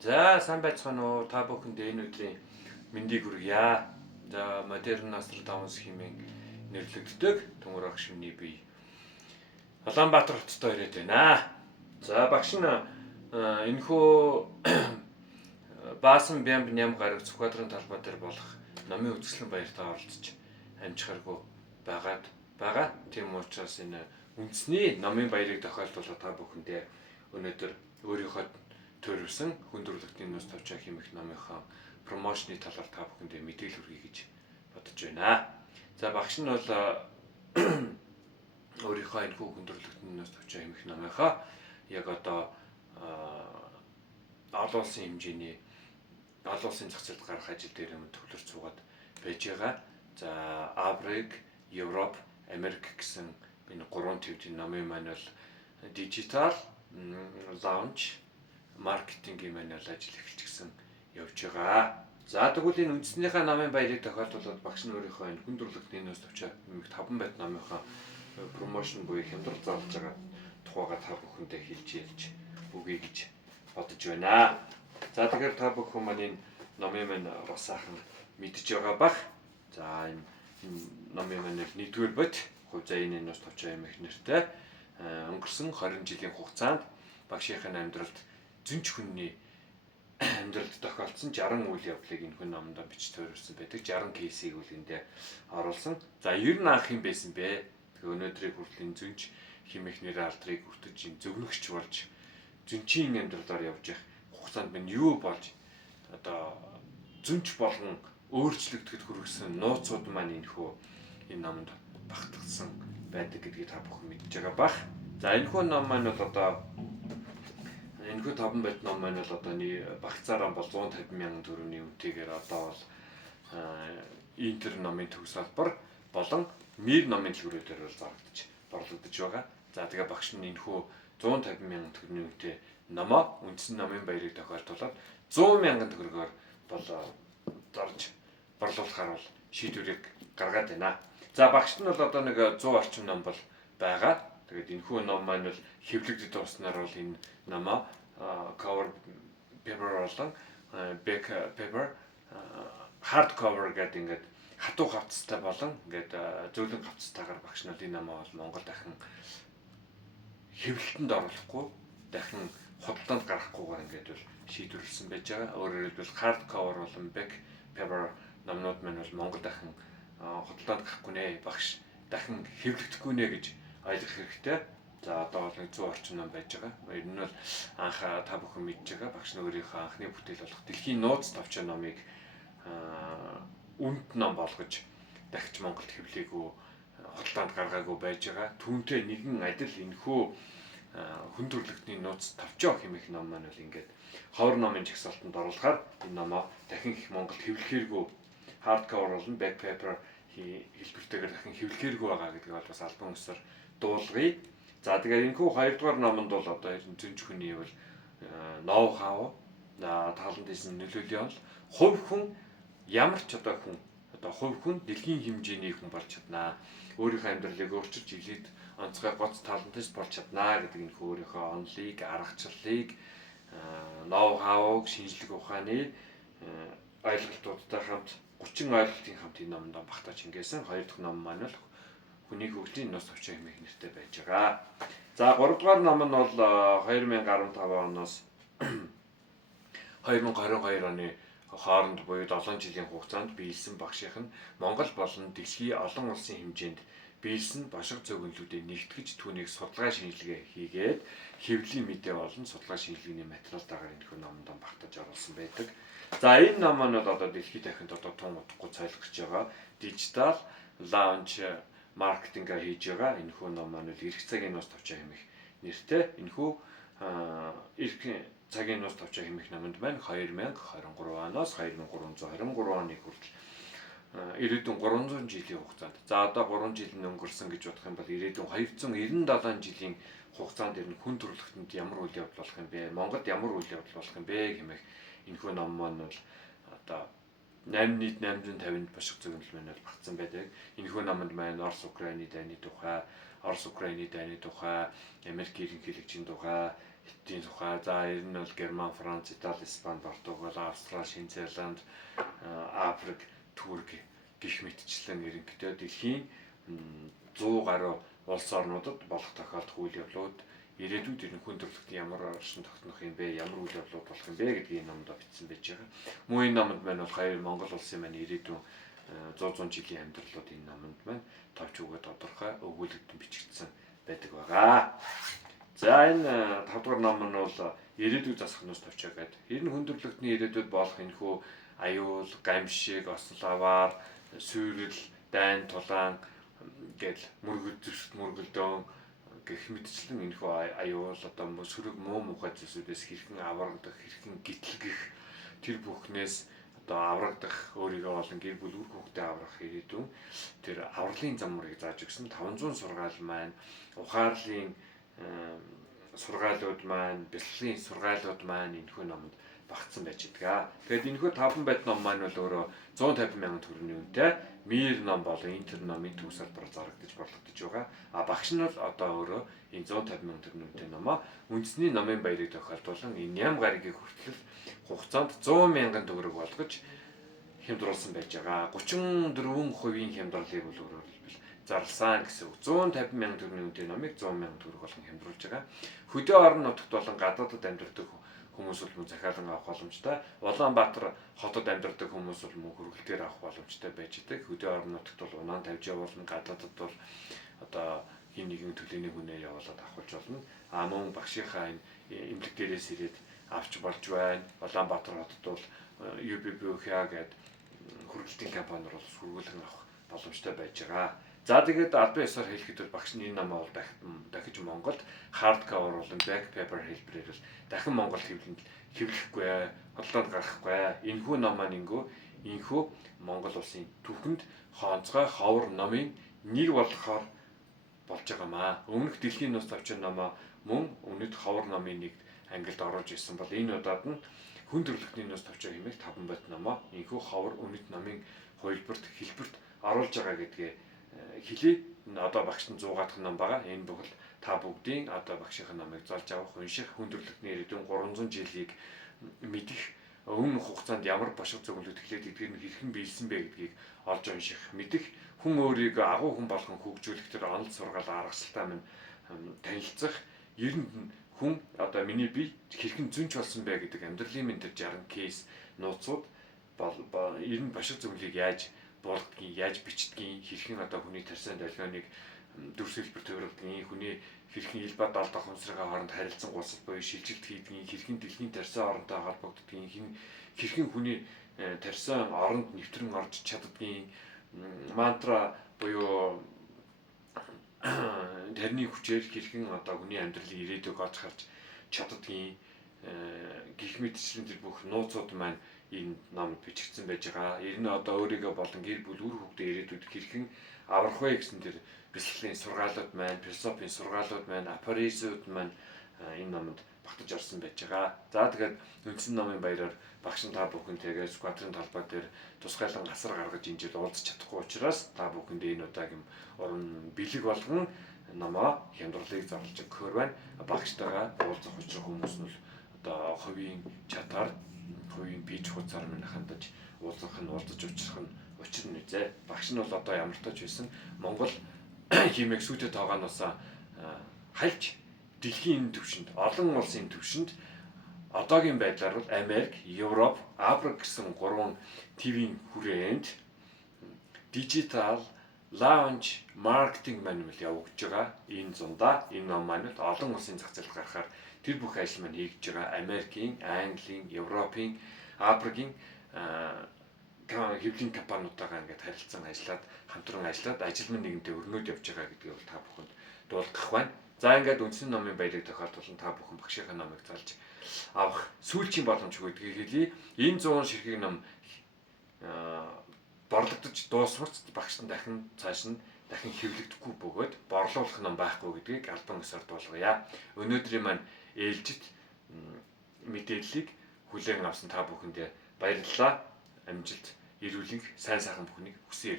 За сайн байцгаана уу? Та бүхэнд энэ өдрийн мэндийг хүргье. За модерн Нострадамус хэмээн нэрлэгддэг Төмөр ах шимний бие Улаанбаатар хоттой ирээд байна. За багш нь энэхүү Баасан Бямб ням гараг Сүхбаатарын талбай дээр болох номын үзэсгэлэн баяртаа оролцож амжихааргүй байгаа. Тийм учраас энэ үндэсний номын баярыг тохиолдуулах та бүхэндээ өнөөдөр өөрийнхөө төрөвсөн хүндрэлтийн нүс тавчаа хэмэх номынхаа промошны талаар та бүхэндээ мэдээлэл хүргэе гэж бодож байна. За багш нь бол өөрийнхөө энэ хүндрэлтийн нүс тавчаа хэмэх номынхаа яг одоо олон улсын хэмжээний олон улсын зах зээлд гарах ажил дээр юм төвлөрч суугаад байж байгаа. За Африк, Европ, Америк гэсэн энэ гурван төвийн номын маань бол дижитал, лаунч, маркетингийн маань бол ажил эхэлчихсэн явж байгаа. За тэгвэл энэ үндэснийхээ намын баярыг тохиолдуулаад багш нь өөрийнхөө энэ хүндрэлтний нүс тавчаа нэмэх 5 байт намынхаа промошн буюу хямдрал зарлж байгаа тухайга та бүхэндээ хэлж ярьж өгье гэж бодож байна. За тэгэхээр та бүхэн маань энэ номын маань бас сайхан мэдж байгаа бах. За энэ номын маань нэгдүгээр бот хувьцааны нүс тавчаа нэмэх нэртэй өнгөрсөн 20 жилийн хугацаанд багшийнхын амьдралд зөнч хүнний амьдралд тохиолдсон 60 үйл явдлыг энэ хүн номонд бичиж тойрсон байдаг. 60 кейсийг үл эндээ оруулсан. За ер нь анх юм байсан бэ? Тэгээ өнөөдрийг хүртэл энэ зөнч химэх нэр алдрыг хүртэж энэ зөвнөгч болж зөнчийн амьдралаар явж явах хугацаанд минь юу болж одоо зөнч болгон өөрчлөгдөд хүргэсэн нууцуд маань энэ номонд багтагдсан байдаг гэдгийг та бүхэн мэдж байгаа бах. За энэхүү ном маань бол одоо энэхүү 5 байт ном маань бол одоо багцаараа бол 150 мянган төгрөгийн үнэтэйгээр одоо бол интер номын төв салбар болон мир номын дэлгүүрээр бол зарагдаж борлогдож байгаа. За тэгээ багш нь энэхүү 150 мянган төгрөгийн үнэтэй номоо үндсэн номын баярыг тохиолдуулаад 100 мянган төгрөгөөр бол зарж борлуулахаар бол шийдвэрийг гаргаад байна. За багшд нь бол одоо нэг 100 орчим ном бол байгаа. Тэгээд энэхүү ном маань бол хэвлэгдэж дуснаар бол энэ номоо cover paper болон back paper hard cover гэдэг ингээд хатуу хавцастай болон ингээд зөөлөн хавцастайгаар багш нь энэ номоо бол Монгол дахин хэвлэлтэнд оруулахгүй дахин худалдаанд гаргахгүйгээр ингээд бол шийдвэрлсэн байж байгаа. Өөрөөр хэлбэл hard cover болон back paper номнууд маань бол Монгол дахин худалдаанд гарахгүй нэ багш дахин хэвлэгдэхгүй нэ гэж ойлгох хэрэгтэй. За одоо бол 100 орчим ном байж байгаа. Ер нь бол анх та бүхэн мэдж байгаа. Багш нь өөрийнхөө анхны бүтээл болох Дэлхийн нууц тавчаа номыг үнд ном болгож дахиж Монголд хэвлээгүй худалдаанд гаргаагүй байж байгаа. Түүнтэй нэгэн адил энэхүү хүндрэлтний нууц тавчаа хэмээх ном маань бол ингээд ховор номын жагсаалтанд оруулахаар энэ номоо дахин их Монголд хэвлэхээргүй hardcover болон back paper хэлбэртэйгээр дахин хэвлэхээргүй байгаа гэдгийг бол бас албан ёсоор дуулгая. За тэгээд энэхүү 2 дугаар номонд бол одоо зөнч хүний бол ноу хау таланд ийсэн нөлөөлөл бол хувь хүн ямар ч одоо хувь хүн дэлхийн хэмжээний хүн болж чаднаа. Өөрийнхөө амьдралыг өөрчилж илээд онцгой гоц талантайс болж чаднаа гэдэг энэхүү өөрийнхөө онолыг, аргачлалыг, ноу хауг, шинжлэх ухааны ойлголтуудтай хамт 30 ойлголтын хамт энэ номонд багтааж ингээсэн 2 дахь ном маань бол хүний хөгжлийн нус тавчаа хэмээх нэртэй байж байгаа. За 3 дугаар ном нь бол 2015 оноос 2022 оны хооронд буюу 7 жилийн хугацаанд биелсэн багшийнх нь Монгол болон дэлхийн олон улсын хэмжээнд биелсэн бошиг зөвгөнлүүдийг нэгтгэж түүнийг судалгаа шинжилгээ хийгээд хэвлэлийн мэдээ болон судалгаа шинжилгээний материалтайгаар энэхүү номонд багтааж оруулсан байдаг. За энэ ном маань бол одоо дэлхийд дахинд одоо тун утгагүй цайлгаж байгаа дижитал лаунч маркетингээ хийж байгаа. Энэхүү ном маань эрх цагийн нус тавчаа хэмээх нэртэй. Энэхүү эрх цагийн нус тавчаа хэмээх номонд маань 2023 оноос 2323 оны хүртэл ирээдүйн 300 жилийн хугацаанд. За одоо 3 жил өнгөрсөн гэж бодох юм бол ирээдүйн 297 жилийн хугацаанд ирнэ хүн төрөлхтөнд ямар үйл явдал болох юм бэ? Монголд ямар үйл явдал болох юм бэ хэмээх энэхүү ном маань бол одоо 8,850-д бошиг зөвлөл маань багтсан байдаг. Энэхүү номонд маань Орос Украины дайны тухай, Америк ерөнхийлөгчийн тухай, Хятадын тухай. За ер нь бол Герман, Франц, Итали, Испани, Португал, Австрали, Шинэ Зеланд, Африк, Турк гэх мэтчлэн ерөнхийдөө дэлхийн 100 гаруй улс орнуудад болох тохиолдох үйл явдлууд ирээдүйд ер нь хүн төрөлхтөн ямар орчин тогтнох юм бэ, ямар үйл явдлууд болох юм бэ гэдгийг энэ номд бичсэн байж байгаа. Мөн энэ номонд маань бол хоёр Монгол улсын маань ирээдүйн 100 жилийн амьдралууд энэ номонд маань товч өгөө тодорхой өгүүлэгдэн бичигдсэн байдаг байгаа. За энэ 5 дугаар ном нь бол ирээдүйг засахнаас товчоо гэдэг. Ер нь хүн төрөлхтний ирээдүйд болох энэхүү аюул, гамшиг, ославаар, сүйрэл, дайн, тулаан гэл мөргөлдөөн гэх мэтчлэн энэхүү аюул одоо сөрөг муу мухай зүйлсүүдээс хэрхэн аврагдах, хэрхэн гитлгэх, тэр бүхнээс одоо аврагдах, өөрийгөө болон гэр бүл үр хүүхдээ аврах ирээдүйн тэр авралын зам мөрийг зааж өгсөн 500 сургаал маань, ухаарлын сургаалууд маань, бэлтгэлийн сургаалууд маань энэхүү номонд багтсан байж байгаа. Тэгээд энэхүү 5 байд ном маань бол өөрөө 150 мянган төгрөгийн үнэтэй Мир ном болон Интер номын төв салбараар зарагдаж борлогдож байгаа. Багш нь бол одоо өөрөө энэ 150 мянган төгрөгийн үнэтэй номоо үндэсний номын баярыг тохиолдуулан энэ ям гарагийн хүртэл хугацаанд 100 мянган төгрөг болгож хямдруулсан байж байгаа. 34% хямдралыг бол өөрөөр хэлбэл зарласан гэсэн үг. 150 мянган төгрөгийн үнэтэй номыг 100 мянган төгрөг болгон хямдруулж байгаа. Хөдөө орон нутагт болон гадаадад амьдардаг хүмүүс бол мөн захиалан авах боломжтой. Улаанбаатар хотод амьдардаг хүмүүс бол мөн хөргөлтөөр авах боломжтой байж байгаа. Хөдөө орон нутагт бол унаан тавьж явуулна, гадаадад бол одоо хин нэгэн төлөөний хүнээ явуулаад авахулж болно. Мөн багшийнхаа энэ эмнэлэг дээрээс ирээд авч болж байна. Улаанбаатар хотод бол UBB-ха гэдэг хөргөлтийн компаниуд бол сүргүүлэн авах боломжтой байж байгаа. За тэгээд албан ёсоор хэлэхэд бол багш нь энэ номоо бол дахиж Монголд hard cover болон back paper хэлбэрээр л дахин Монголд хэвлэхгүй, бодлоонд гаргахгүй. Энэхүү ном маань энэхүү Монгол улсын түүхэнд хоонцгой ховор номын нэг болохоор болж байгаамаа. Өмнөх дэлхийн нус тавчин номоо мөн өмнөд ховор номын нэг ангилд оруулж ирсэн бол энэ удаад нь хүн төрөлхтний нус тавчин хэмээх 5 байт номоо энэхүү ховор өмнөд номын хувилбарт хэлбэрт оруулж байгаа гэдгээ хэлээ. Одоо багш нь 100 гаадах ном байгаа. Энэ бүхэл та бүгдийн одоо багшийнхаа номыг золж авах, унших, хүн төрөлхтний ирээдүйн 300 жилийг мэдэх, өмнө хугацаанд ямар бошиг зөвлөлт эхлээд эдгээр нь хэрхэн биелсэн бэ гэдгийг олж унших, мэдэх, хүн өөрийгөө агуу хүн болгон хөгжүүлэх тэр онол сургаал аргачлалтай минь танилцах, ер нь хүн одоо миний бие хэрхэн зөнч болсон бэ гэдэг амьдралын минь тэр 60 кейс нууцуд ер нь бошиг зөвлөлийг яаж болгодгийг, яаж бичдгийг, хэрхэн одоо хүний тарьсан долгионыг дүрс хэлбэр төвөрөгдгийг, хүний хэрхэн ил бад алд ухамсарынхаа хооронд харилцан гулсалт буюу шилжилт хийдгийг, хэрхэн дэлхийн тарьсан оронтой холбогддгийг, хэрхэн хүний тарьсан оронд нэвтрэн орж чаддгийг, мантра буюу тарны хүчээр хэрхэн одоо хүний амьдралын ирээдүйг олж харж чаддгийг гих мэтчлэн тэр бүх нууцуд маань энэ номд бичигдсэн байж байгаа. Ер нь одоо өөрийгөө болон гэр бүл үр хүүхдээ ирээдүйд хэрхэн аврах вэ гэсэн тэр бэлтгэлийн сургаалууд маань, философийн сургаалууд маань, апарисууд маань энэ номонд багтаж орсон байж байгаа. За тэгээд үндсэн номын баяраар багш та бүхэнтэйгээ сквадрын талбай дээр тусгайлан гасар гаргаж энэ жил уулзах чадахгүй учраас та бүхэндээ энэ удаагийн уран бэлэг болгон номоо хямдралыг зарлж өгөхөр байна. Багштайгаа уулзах учраа хүмүүс нь одоо хувийн чатаар, хувийн бич хуцаар минь хандаж уулзах нь, уулзаж учрах нь учир нь үзээ. Багш нь бол одоо ямар тач байсан Монгол химиг сүйтэй тоогоноос хальж дэлхийн түвшинд, олон улсын түвшинд одоогийн байдлаар бол Америк, Европ, Африк гэсэн 3 ТV-ийн хүрээнд дижитал лаунч маркетинг мануал явагдаж байгаа. Энэ зундаа энэ ном маань олон улсын зах зээлд гаргахаар тэр бүх ажил маань хийж байгаа. Америкийн, Английн, Европын, Африкийн хэвлэлийн компаниудаагаа ингээд харилцан ажиллаад, хамтран ажиллаад ажил минь нэгэнтээ өрнөд явж байгаа гэдгийг бол та бүхэнд дуулгах байна. За ингээд үндсэн номын баярыг тохиолдуулан та бүхэн багшийнхаа номыг залж авах сүүлчийн боломжгүй гэдгийг хэлье. Энэ 100 ширхэг ном борлогдож дуусварч багш нь дахин цааш нь дахин хэвлэгдэхгүй бөгөөд борлуулах ном байхгүй гэдгийг албан ёсоор дуулгая. Өнөөдрийн маань ээлжит мэдээллийг хүлээн авсан та бүхэндээ баярлалаа. Амжилт, эрүүл энх, сайн сайхан бүхнийг хүсье.